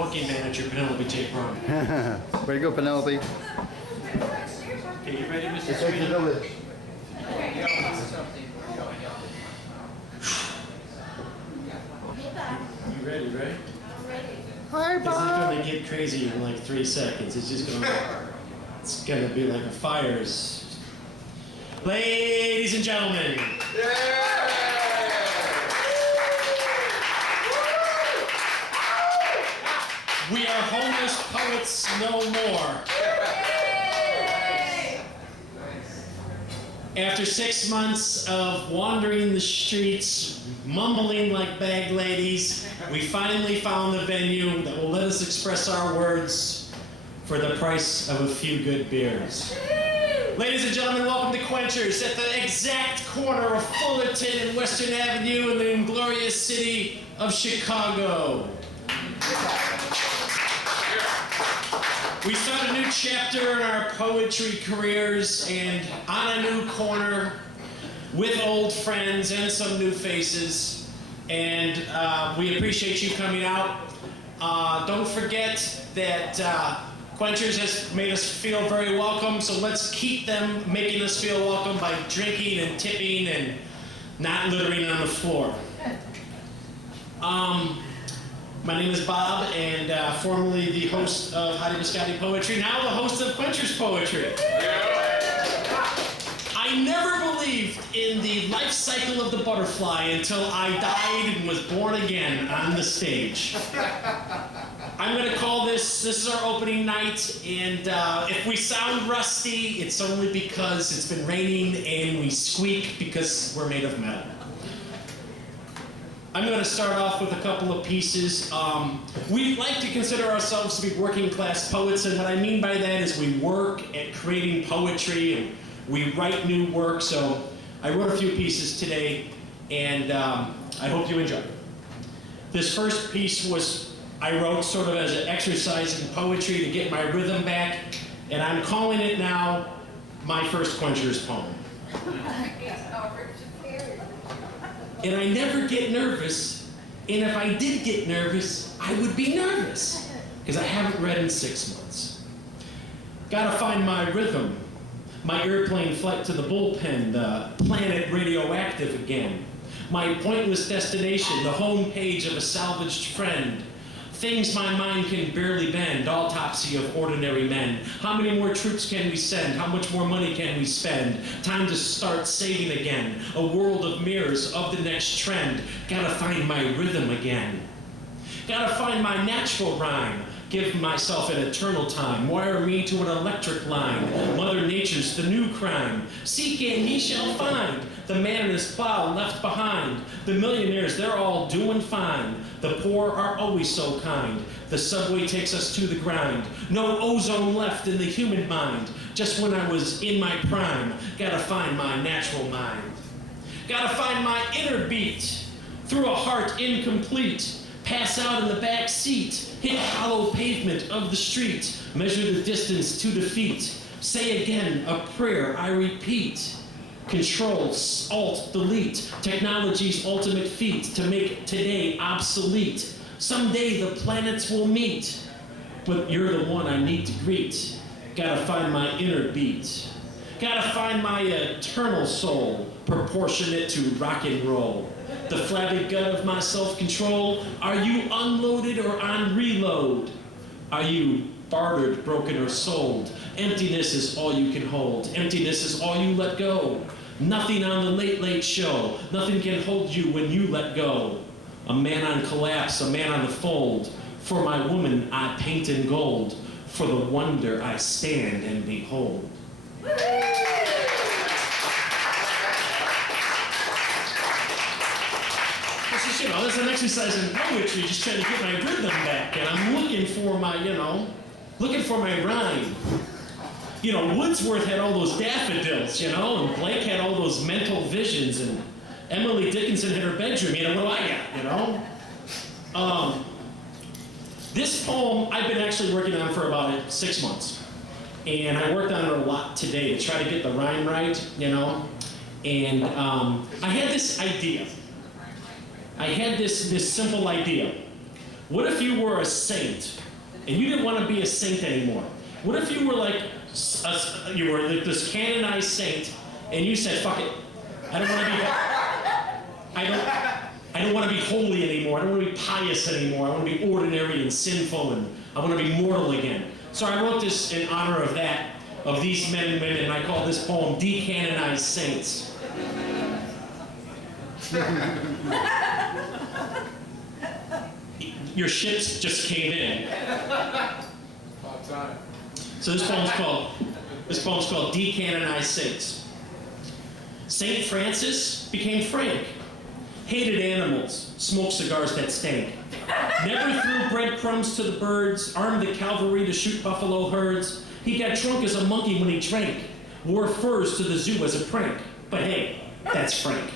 booking manager, Penelope J. Brown. Way to go, Penelope. Okay, you ready, Mrs. It's like the village. You ready, right? I'm ready. Hi, This is gonna get crazy in like 3 seconds. It's just gonna be like a fire. Ladies and gentlemen. We are homeless poets no more. After 6 months of wandering the streets, mumbling like bag ladies, we finally found a venue that will let us express our words for the price of a few good beers. Ladies and gentlemen, welcome to Quenchers at the exact corner of Fullerton and Western Avenue in the inglorious city of Chicago. We start a new chapter in our poetry careers, and on a new corner with old friends and some new faces, and we appreciate you coming out. Don't forget that Quenchers has made us feel very welcome, so let's keep them making us feel welcome by drinking and tipping and not littering on the floor. My name is Bob, and formerly the host of HoHi Biscotti Poetry, now the host of Quenchers Poetry. I never believed in the life cycle of the butterfly until I died and was born again on the stage. I'm going to call this is our opening night, and if we sound rusty, it's only because it's been raining and we squeak because we're made of metal. I'm going to start off with a couple of pieces. We like to consider ourselves to be working class poets, and what I mean by that is we work at creating poetry and we write new work. So I wrote a few pieces today, and I hope you enjoy. This first piece I wrote sort of as an exercise in poetry to get my rhythm back, and I'm calling it now my first Quenchers poem. And I never get nervous, and if I did get nervous, I would be nervous, because I haven't read in 6 months. Gotta find my rhythm, my airplane flight to the bullpen, the planet radioactive again, my pointless destination, the home page of a salvaged friend, things my mind can barely bend, autopsy of ordinary men. How many more troops can we send? How much more money can we spend? Time to start saving again. A world of mirrors of the next trend. Gotta find my rhythm again. Gotta find my natural rhyme. Give myself an eternal time. Wire me to an electric line. Mother Nature's the new crime. Seek and ye shall find. The man and his plow left behind. The millionaires, they're all doing fine. The poor are always so kind. The subway takes us to the grind. No ozone left in the human mind. Just when I was in my prime. Gotta find my natural mind. Gotta find my inner beat. Through a heart incomplete. Pass out in the back seat. Hit hollow pavement of the street. Measure the distance to defeat. Say again a prayer I repeat. Control, Alt, Delete. Technology's ultimate feat to make today obsolete. Someday the planets will meet. But you're the one I need to greet. Gotta find my inner beat. Gotta find my eternal soul. Proportionate to rock and roll. The flabby gut of my self-control. Are you unloaded or on reload? Are you bartered, broken, or sold? Emptiness is all you can hold. Emptiness is all you let go. Nothing on the Late Late Show. Nothing can hold you when you let go. A man on collapse, a man on the fold. For my woman I paint in gold. For the wonder I stand and behold. This is an exercise in poetry, just trying to get my rhythm back, and I'm looking for my, looking for my rhyme. Wordsworth had all those daffodils, and Blake had all those mental visions, and Emily Dickinson had her bedroom, what do I got, This poem I've been actually working on for about 6 months, and I worked on it a lot today to try to get the rhyme right, and I had this idea. I had this simple idea. What if you were a saint and you didn't want to be a saint anymore? What if you were like, you were like this canonized saint and you said, fuck it, I don't want to be, I don't want to be holy anymore. I don't want to be pious anymore. I want to be ordinary and sinful, and I want to be mortal again. So I wrote this in honor of that, of these men and women, and I call this poem Decanonized Saints. Your ships just came in. So this poem's called Decanonized Saints. Saint Francis became Frank. Hated animals, smoked cigars that stank. Never threw breadcrumbs to the birds, armed the cavalry to shoot buffalo herds. He got drunk as a monkey when he drank, wore furs to the zoo as a prank. But hey, that's Frank.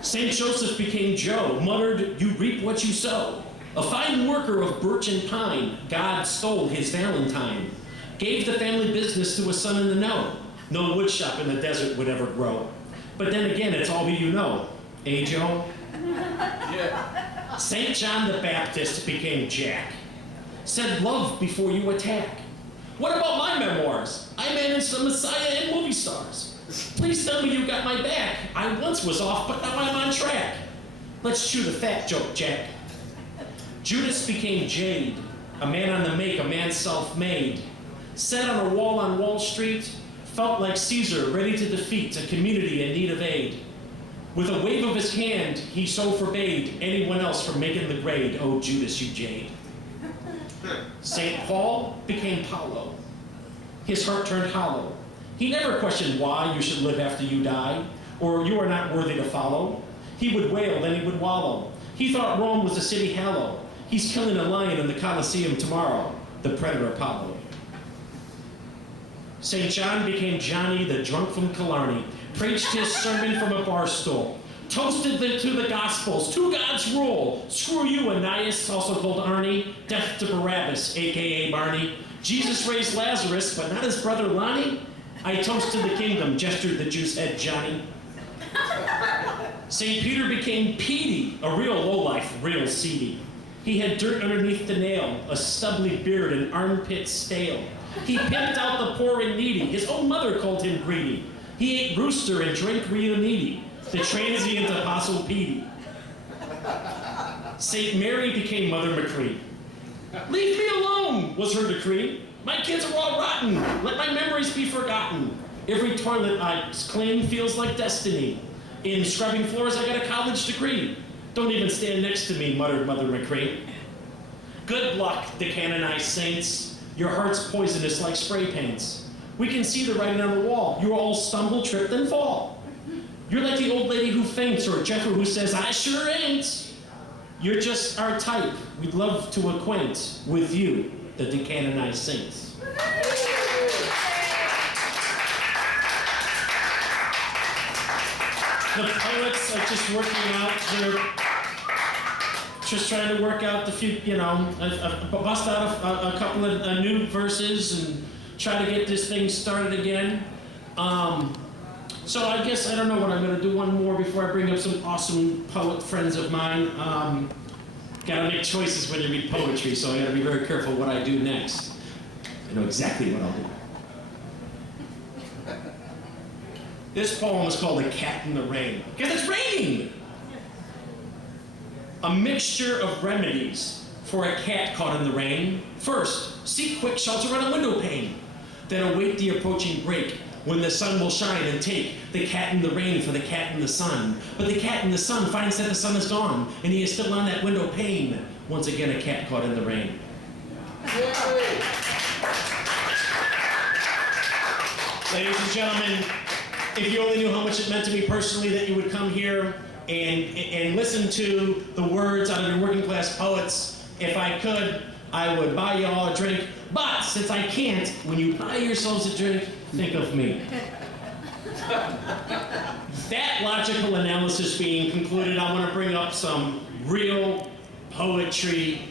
Saint Joseph became Joe, muttered, "You reap what you sow." A fine worker of birch and pine, God stole his Valentine. Gave the family business to a son in the know. No woodshop in the desert would ever grow. But then again, it's all who you know. Eh, Joe? Yeah. St. John the Baptist became Jack. Said love before you attack. What about my memoirs? I managed the Messiah and movie stars. Please tell me you got my back. I once was off, but now I'm on track. Let's chew the fat joke, Jack. Judas became Jade. A man on the make, a man self-made. Sat on a wall on Wall Street. Felt like Caesar, ready to defeat a community in need of aid. With a wave of his hand, he so forbade anyone else from making the grade. Oh, Judas, you jade. St. Paul became Paulo. His heart turned hollow. He never questioned why you should live after you die, or you are not worthy to follow. He would wail, then he would wallow. He thought Rome was a city hallow. He's killing a lion in the Colosseum tomorrow, the predator Apollo. St. John became Johnny, the drunk from Killarney, preached his sermon from a bar stool, toasted to the Gospels, to God's rule. Screw you, Ananias, also called Arnie, death to Barabbas, a.k.a. Barney. Jesus raised Lazarus, but not his brother Lonnie. I toast to the kingdom, gestured the Jew's head Johnny. St. Peter became Petey, a real lowlife, real seedy. He had dirt underneath the nail, a stubbly beard, and armpit stale. He pimped out the poor and needy. His own mother called him greedy. He ate rooster and drank Rio Needy, the transient apostle Petey. St. Mary became Mother McCree. Leave me alone, was her decree. My kids are all rotten. Let my memories be forgotten. Every toilet I clean feels like destiny. In scrubbing floors, I got a college degree. Don't even stand next to me, muttered Mother McCree. Good luck, the canonized saints. Your heart's poisonous like spray paints. We can see the writing on the wall. You all stumble, trip, and fall. You're like the old lady who faints, or Jeffrey who says, I sure ain't. You're just our type. We'd love to acquaint with you, the decanonized saints. The poets are just working out their, just trying to work out the few, bust out a couple of new verses and try to get this thing started again. So I guess I don't know what I'm going to do. One more before I bring up some awesome poet friends of mine. Gotta make choices when you read poetry, so I gotta be very careful what I do next. I know exactly what I'll do. This poem is called A Cat in the Rain, because it's raining! A mixture of remedies for a cat caught in the rain. First, seek quick shelter on a window pane. Then await the approaching break, when the sun will shine and take the cat in the rain for the cat in the sun. But the cat in the sun finds that the sun is gone, and he is still on that window pane. Once again, a cat caught in the rain. Ladies and gentlemen, if you only knew how much it meant to me personally that you would come here and listen to the words out of your working class poets, if I could, I would buy you all a drink. But since I can't, when you buy yourselves a drink, think of me. That logical analysis being concluded, I want to bring up some real poetry,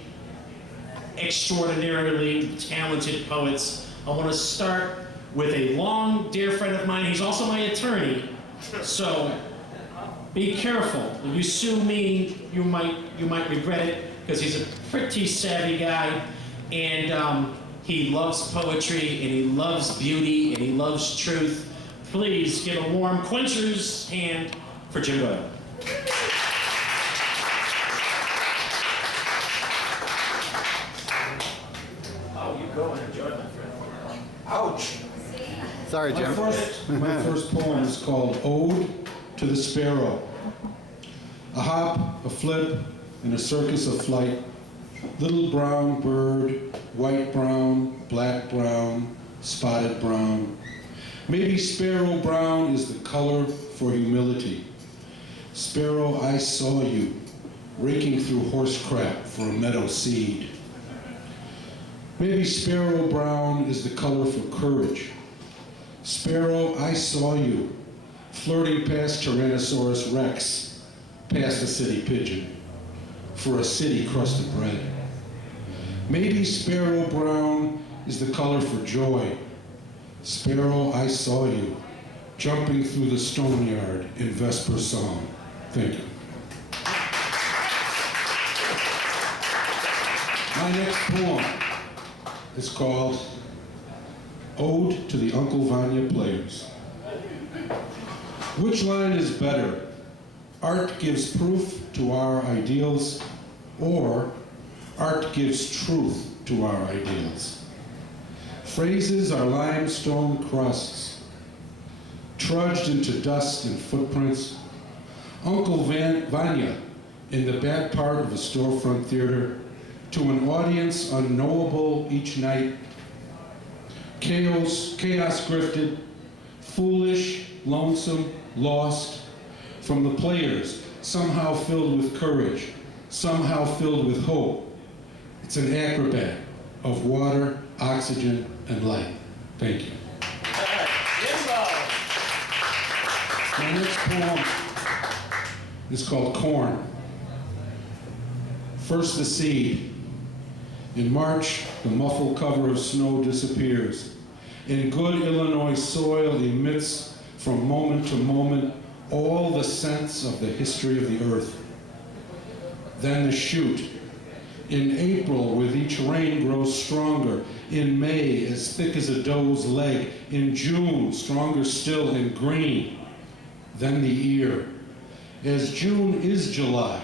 extraordinarily talented poets. I want to start with a long, dear friend of mine. He's also my attorney. So Be careful. If you sue me, you might regret it, because he's a pretty savvy guy, and he loves poetry, and he loves beauty, and he loves truth. Please give a warm quencher's hand for Jim Doyle. Oh, you go and enjoy, my friend. Ouch. Sorry, Jim. My first poem is called Ode to the Sparrow. A hop, a flip, in a circus of flight. Little brown bird, white brown, black brown, spotted brown. Maybe sparrow brown is the color for humility. Sparrow, I saw you, raking through horse crap for a meadow seed. Maybe sparrow brown is the color for courage. Sparrow, I saw you, flirting past Tyrannosaurus Rex, past a city pigeon, for a city crust of bread. Maybe sparrow brown is the color for joy. Sparrow, I saw you, jumping through the stone yard in Vesper song. Thank you. My next poem is called Ode to the Uncle Vanya Players. Which line is better? Art gives proof to our ideals, or art gives truth to our ideals. Phrases are limestone crusts, trudged into dust and footprints. Uncle Vanya in the back part of a storefront theater, to an audience unknowable each night. Chaos grifted, foolish, lonesome, lost, from the players, somehow filled with courage, somehow filled with hope. It's an acrobat of water, oxygen, and light. Thank you. My next poem is called Corn. First the seed. In March, the muffled cover of snow disappears. In good Illinois soil emits from moment to moment all the scents of the history of the earth. Then the shoot. In April, with each rain grows stronger. In May, as thick as a doe's leg. In June, stronger still in green. Then the ear. As June is July,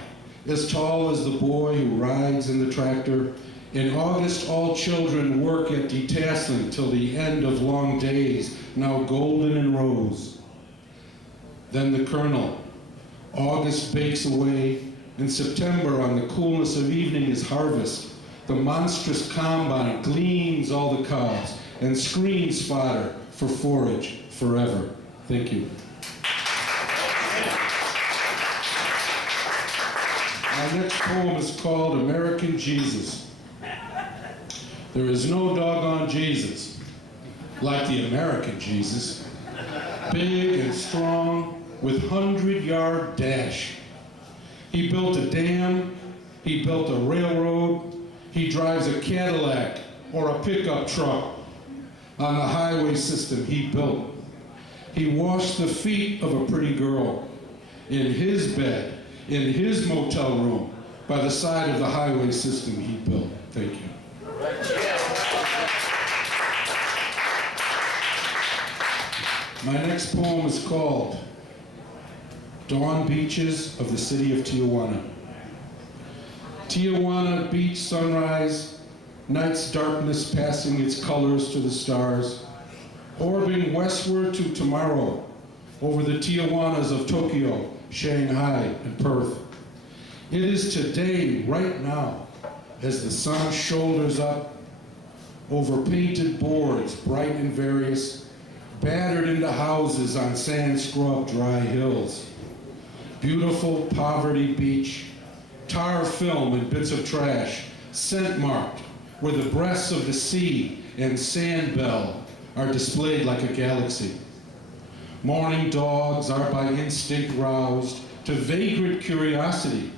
as tall as the boy who rides in the tractor. In August, all children work at detasseling till the end of long days, now golden and rose. Then the kernel. August bakes away. In September, on the coolness of evening, is harvest. The monstrous combine gleans all the cobs and screens fodder for forage forever. Thank you. My next poem is called American Jesus. There is no doggone Jesus like the American Jesus. Big and strong with 100-yard dash. He built a dam, he built a railroad, he drives a Cadillac or a pickup truck on the highway system he built. He washed the feet of a pretty girl in his bed, in his motel room, by the side of the highway system he built. Thank you. My next poem is called Dawn Beaches of the City of Tijuana. Tijuana beach sunrise, night's darkness passing its colors to the stars, orbing westward to tomorrow over the Tijuanas of Tokyo, Shanghai, and Perth. It is today, right now, as the sun shoulders up over painted boards, bright and various, battered into houses on sand-scrubbed dry hills. Beautiful Poverty Beach, tar film and bits of trash, scent-marked, where the breaths of the sea and sand bell are displayed like a galaxy. Morning dogs are by instinct roused to vagrant curiosity,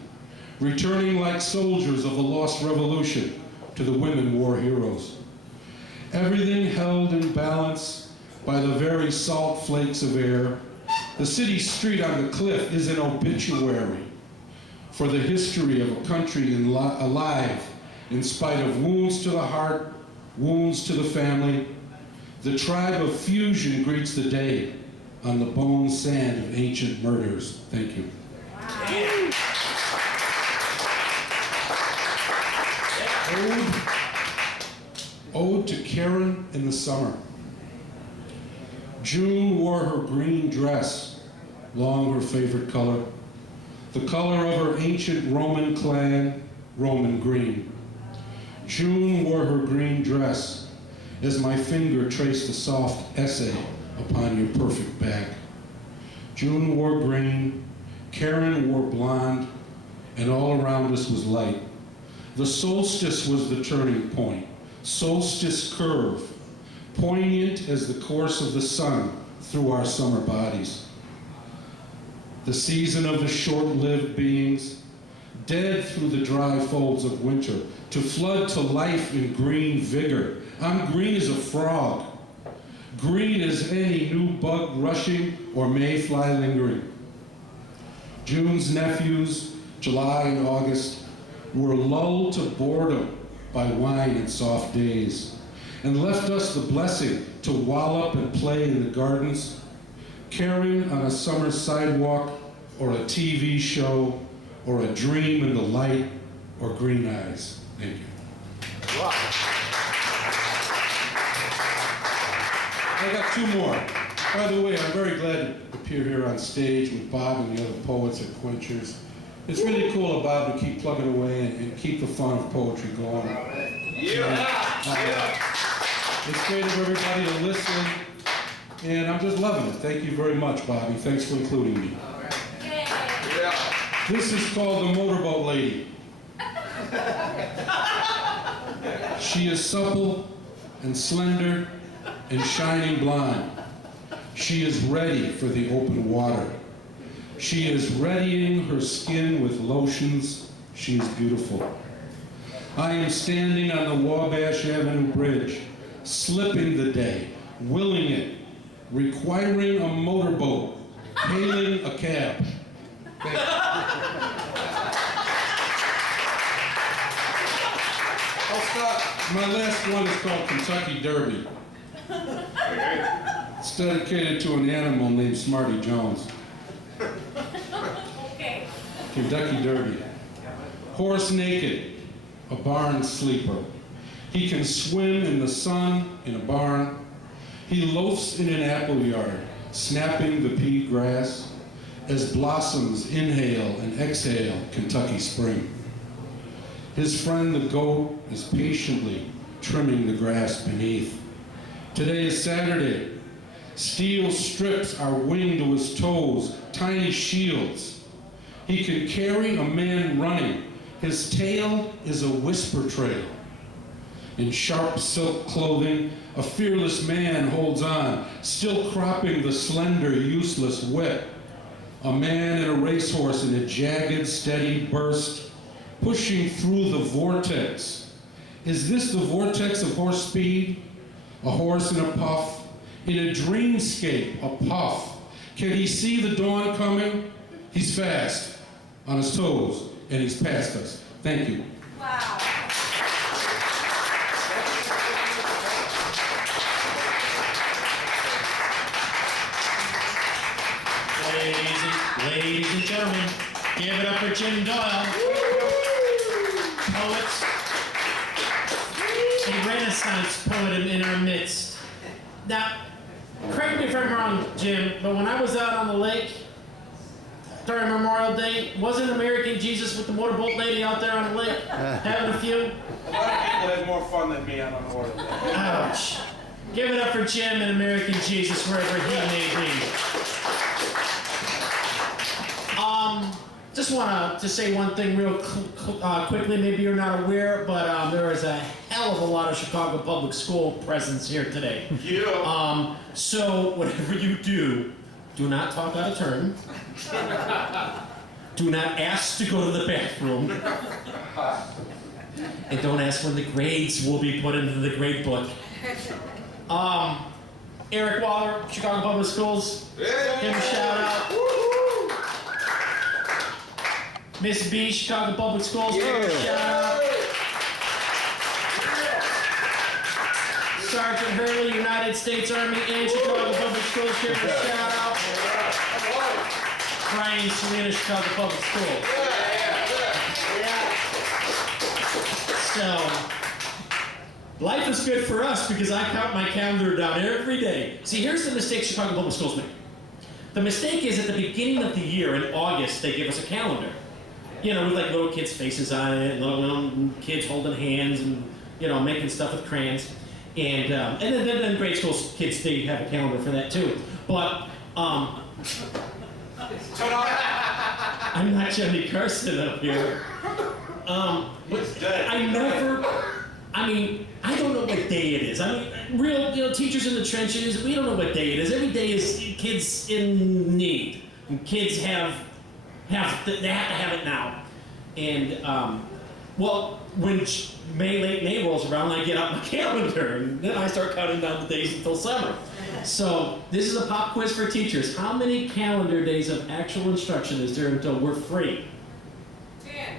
returning like soldiers of the lost revolution to the women war heroes. Everything held in balance by the very salt flakes of air, The city street on the cliff is an obituary for the history of a country alive in spite of wounds to the heart, wounds to the family. The tribe of fusion greets the day on the bone sand of ancient murders. Thank you. Ode to Karen in the summer. June wore her green dress, long her favorite color, the color of her ancient Roman clan, Roman green. June wore her green dress as my finger traced a soft essay upon your perfect back. June wore green, Karen wore blonde, and all around us was light. The solstice was the turning point, solstice curve, poignant as the course of the sun through our summer bodies. The season of the short-lived beings, dead through the dry folds of winter, to flood to life in green vigor. I'm green as a frog, green as any new bug rushing or mayfly lingering. June's nephews, July and August, were lulled to boredom by wine and soft days, and left us the blessing to wallop and play in the gardens, carrying on a summer sidewalk, or a TV show, or a dream in the light, or green eyes. Thank you. Wow. I got two more. By the way, I'm very glad to appear here on stage with Bob and the other poets at Quenchers. It's really cool of Bob to keep plugging away and keep the fun of poetry going. It's great of everybody to listen, and I'm just loving it. Thank you very much, Bobby. Thanks for including me. This is called the Motorboat Lady. She is supple and slender and shining blonde. She is ready for the open water. She is readying her skin with lotions. She is beautiful. I am standing on the Wabash Avenue Bridge, slipping the day, willing it, requiring a motorboat, hailing a cab. I'll stop. My last one is called Kentucky Derby. It's dedicated to an animal named Smarty Jones. Okay. Kentucky Derby. Horse naked, a barn sleeper. He can swim in the sun in a barn. He loafs in an apple yard, snapping the pea grass as blossoms inhale and exhale Kentucky spring. His friend the goat is patiently trimming the grass beneath. Today is Saturday. Steel strips are winged to his toes, tiny shields. He can carry a man running. His tail is a whisper trail. In sharp silk clothing, a fearless man holds on, still cropping the slender, useless whip. A man and a racehorse in a jagged, steady burst, pushing through the vortex. Is this the vortex of horse speed? A horse in a puff, in a dreamscape, a puff. Can he see the dawn coming? He's fast, on his toes, and he's past us. Thank you. Wow. Ladies and gentlemen, give it up for Jim Doyle. Poets, a Renaissance poet in our midst. Now, correct me if I'm wrong, Jim, but when I was out on the lake during Memorial Day, wasn't American Jesus with the motorboat lady out there on the lake having a few? A lot of people had more fun than me on Memorial Day. Ouch. Give it up for Jim and American Jesus wherever he may be. Just want to say one thing real quickly. Maybe you're not aware, but there is a hell of a lot of Chicago public school presence here today. Yeah. So whatever you do, do not talk out of turn. Do not ask to go to the bathroom. And don't ask when the grades will be put into the grade book. Eric Waller, Chicago Public Schools. Give him a shout out. Miss B, Chicago Public Schools. Give her a shout out. Sergeant Hurley, United States Army and Chicago Public Schools. Give her a shout out. Brian Serena, Chicago Public Schools. So, life is good for us because I count my calendar down every day. See, here's the mistake Chicago Public Schools make. The mistake is at the beginning of the year, in August, they give us a calendar. You know, with like little kids' faces on it, little kids holding hands and, you know, making stuff with crayons. And then grade school kids, they have a calendar for that too. But, I'm not Johnny Carson up here. I don't know what day it is. I mean, real, you know, teachers in the trenches, we don't know what day it is. Every day is kids in need. And kids they have to have it now. And, well, when late May rolls around, I get out my calendar, and then I start counting down the days until summer. So, this is a pop quiz for teachers. How many calendar days of actual instruction is there until we're free? 10.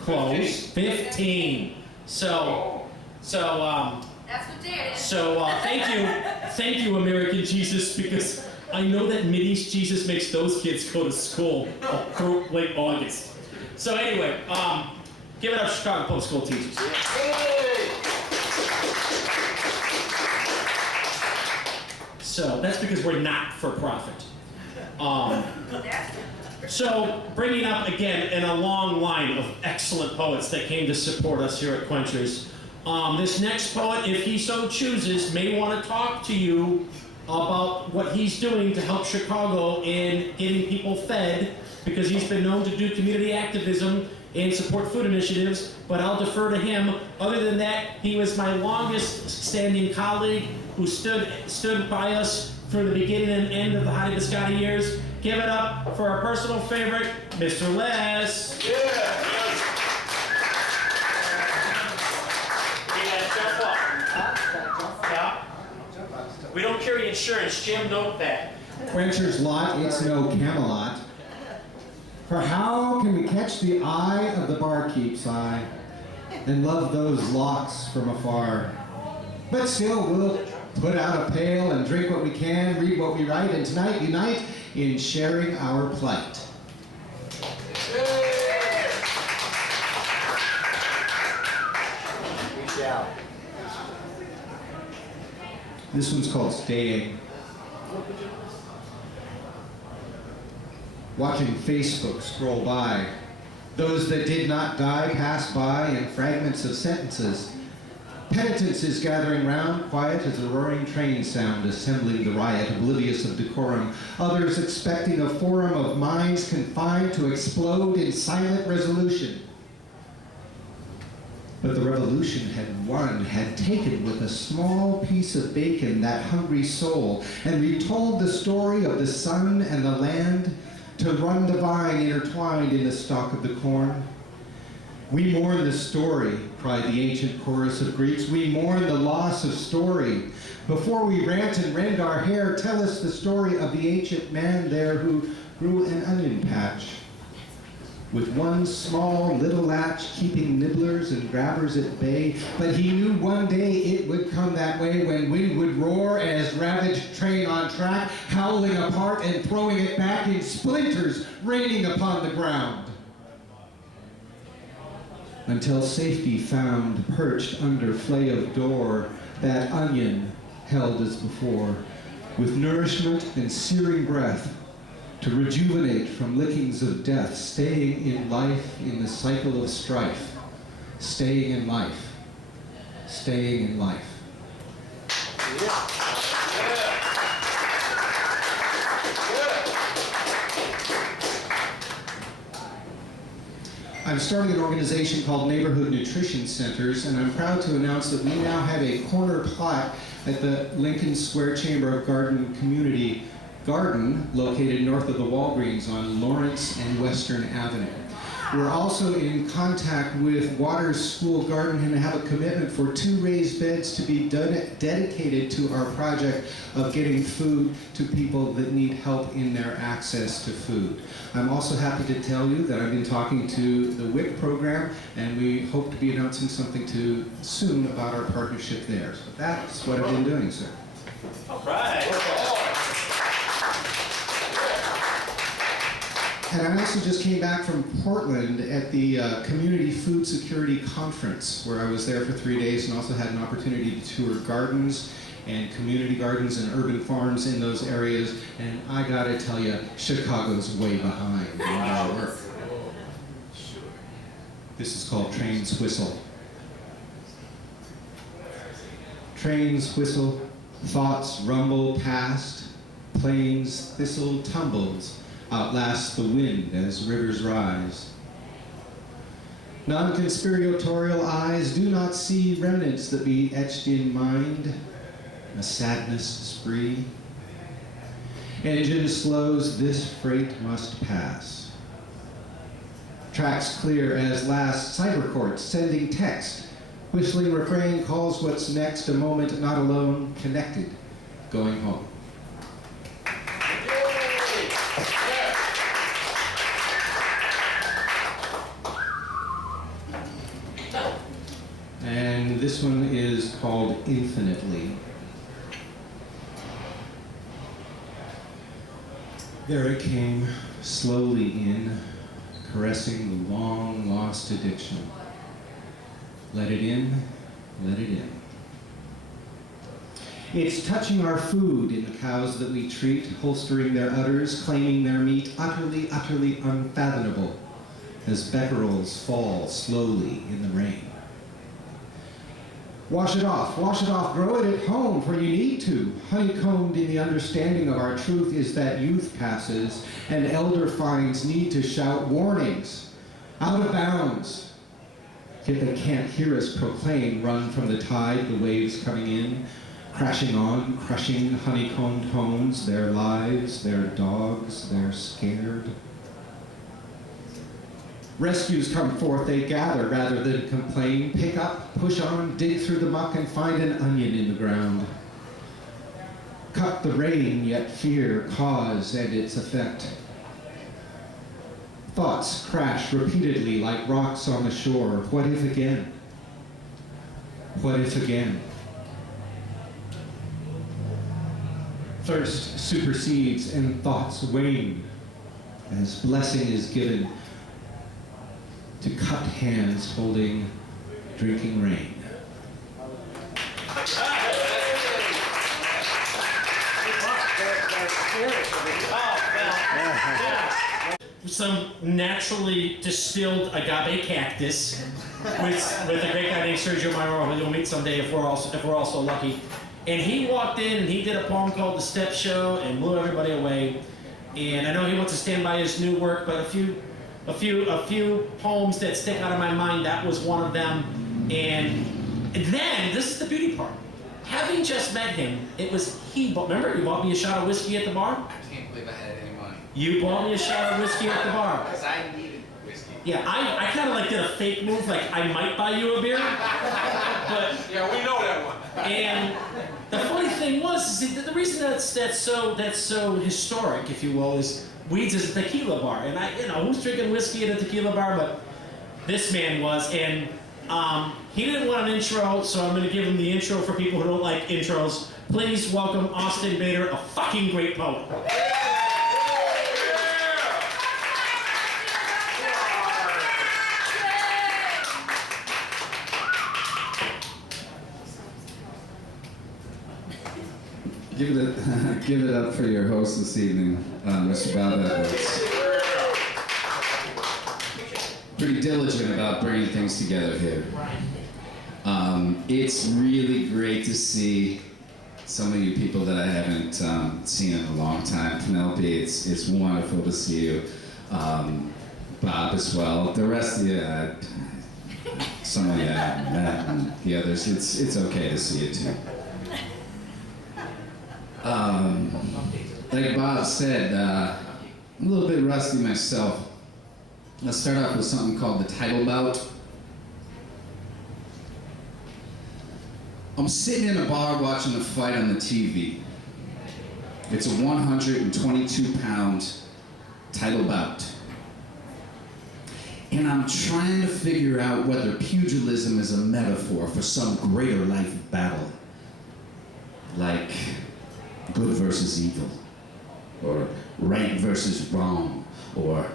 Close. 15. So, That's what day it is. So, thank you, American Jesus, because I know that Mideast Jesus makes those kids go to school through late August. So anyway, give it up, Chicago Public School teachers. So that's because we're not for profit. So bringing up again in a long line of excellent poets that came to support us here at Quenchers. This next poet, if he so chooses, may want to talk to you about what he's doing to help Chicago in getting people fed, because he's been known to do community activism and support food initiatives, but I'll defer to him. Other than that, he was my longest standing colleague who stood by us for the beginning and end of the HoHi Biscotti years. Give it up for our personal favorite, Mr. Les. We don't carry insurance, Jim, note that. Quencher's lot, it's no Camelot. For how can we catch the eye of the barkeep's eye and love those locks from afar? But still, we'll put out a pail and drink what we can, read what we write, and tonight unite in sharing our plight. This one's called Staying. Watching Facebook scroll by. Those that did not die pass by in fragments of sentences. Penitence is gathering round, quiet as a roaring train sound, assembling the riot, oblivious of decorum. Others expecting a forum of minds confined to explode in silent resolution. But the revolution had won, had taken with a small piece of bacon that hungry soul, and retold the story of the sun and the land, to run the vine intertwined in the stalk of the corn. We mourn the story, cried the ancient chorus of Greeks. We mourn the loss of story. Before we rant and rend our hair, tell us the story of the ancient man there who grew an onion patch, with one small little latch keeping nibblers and grabbers at bay. But he knew one day it would come that way, when wind would roar as ravaged train on track, howling apart and throwing it back in splinters raining upon the ground. Until safety found, perched under flay of door, that onion held as before, with nourishment and searing breath, to rejuvenate from lickings of death, staying in life in the cycle of strife, staying in life, staying in life. I'm starting an organization called Neighborhood Nutrition Centers, and I'm proud to announce that we now have a corner plot at the Lincoln Square Chamber of Garden Community Garden, located north of the Walgreens on Lawrence and Western Avenue. We're also in contact with Waters School Garden and have a commitment for 2 raised beds to be dedicated to our project of getting food to people that need help in their access to food. I'm also happy to tell you that I've been talking to the WIC program, and we hope to be announcing something soon about our partnership there. So that's what I've been doing, sir. All right. And I also just came back from Portland at the Community Food Security Conference, where I was there for 3 days and also had an opportunity to tour gardens and community gardens and urban farms in those areas. And I gotta tell you, Chicago's way behind in our work. This is called Trains Whistle. Trains whistle, thoughts rumble past, plains thistle tumbles, outlast the wind as rivers rise. Non-conspiratorial eyes do not see remnants that be etched in mind, a sadness spree. Engine slows, this freight must pass. Tracks clear as last cyber court sending text. Whistling refrain calls what's next, a moment not alone, connected, going home. And this one is called Infinitely. There it came, slowly in, caressing the long-lost addiction. Let it in, let it in. It's touching our food in the cows that we treat, holstering their udders, claiming their meat, utterly, utterly unfathomable, as becquerels fall slowly in the rain. Wash it off, grow it at home, for you need to. Honeycombed in the understanding of our truth is that youth passes, and elder finds need to shout warnings, out of bounds. Yet they can't hear us proclaim, run from the tide, the waves coming in, crashing on, crushing honeycombed homes, their lives, their dogs, they're scared. Rescues come forth, they gather rather than complain, pick up, push on, dig through the muck and find an onion in the ground. Cut the rain, yet fear, cause, and its effect. Thoughts crash repeatedly like rocks on the shore. What if again? What if again? Thirst supersedes and thoughts wane as blessing is given to cupped hands holding drinking rain. Some naturally distilled agave cactus with a great guy named Sergio Mauro, who you'll meet someday if we're all so lucky. And he walked in and he did a poem called The Step Show and blew everybody away. And I know he wants to stand by his new work, but a few poems that stick out of my mind, that was one of them. And then, this is the beauty part. Having just met him, it was remember you bought me a shot of whiskey at the bar? I can't believe I had any money. You bought me a shot of whiskey at the bar. Because I needed whiskey. Yeah, I kind of like did a fake move, like I might buy you a beer, but Yeah, we know that one. and the funny thing was is that the reason that's so historic, if you will, is Weeds is a tequila bar, and who's drinking whiskey at a tequila bar, but this man was, and he didn't want an intro, so I'm going to give him the intro for people who don't like intros. Please welcome Austin Bader, a fucking great poet. Give it up for your host this evening, Mr. Bob Edwards. Pretty diligent about bringing things together here. It's really great to see some of you people that I haven't seen in a long time. Penelope, it's wonderful to see you. Bob as well. The rest of you, some of you, Matt and the others, it's okay to see you too. Like Bob said, I'm a little bit rusty myself. Let's start off with something called the title bout. I'm sitting in a bar watching a fight on the TV. It's a 122-pound title bout. And I'm trying to figure out whether pugilism is a metaphor for some greater life battle. Like good versus evil, or right versus wrong, or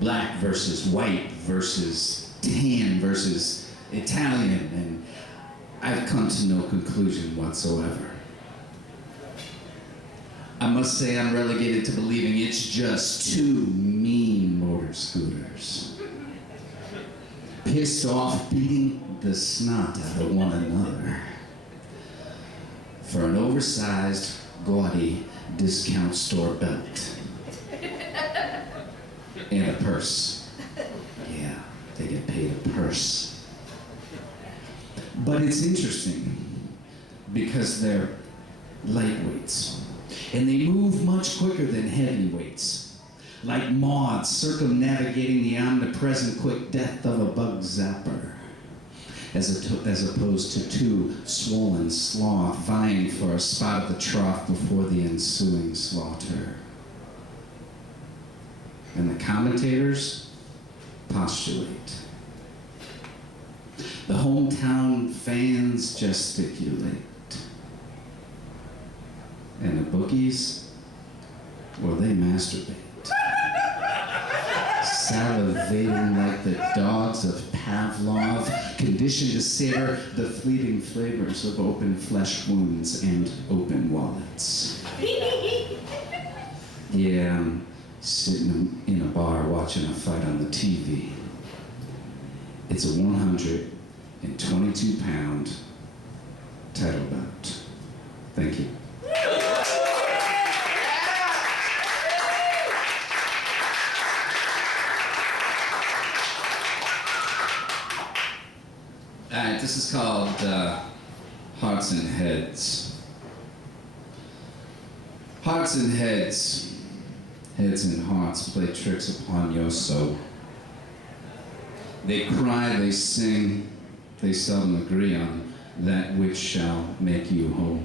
black versus white versus tan versus Italian, and I've come to no conclusion whatsoever. I must say I'm relegated to believing it's just two mean motor scooters, pissed off beating the snot out of one another for an oversized, gaudy discount store belt and a purse. Yeah, they get paid a purse. But it's interesting because they're lightweights and they move much quicker than heavyweights, like moths circumnavigating the omnipresent quick death of a bug zapper, as opposed to two swollen sloth vying for a spot at the trough before the ensuing slaughter. And the commentators postulate. The hometown fans gesticulate. And the bookies, well, they masturbate. Salivating like the dogs of Pavlov, conditioned to savor the fleeting flavors of open flesh wounds and open wallets. Yeah, I'm sitting in a bar watching a fight on the TV. It's a 122-pound title bout. Thank you. Alright, this is called Hearts and Heads. Hearts and heads, heads and hearts play tricks upon your soul. They cry, they sing, they seldom agree on that which shall make you whole.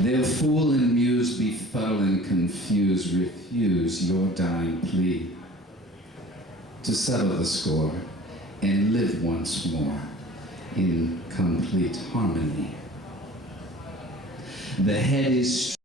They'll fool and muse, befuddle and confuse, refuse your dying plea to settle the score and live once more in complete harmony. The head is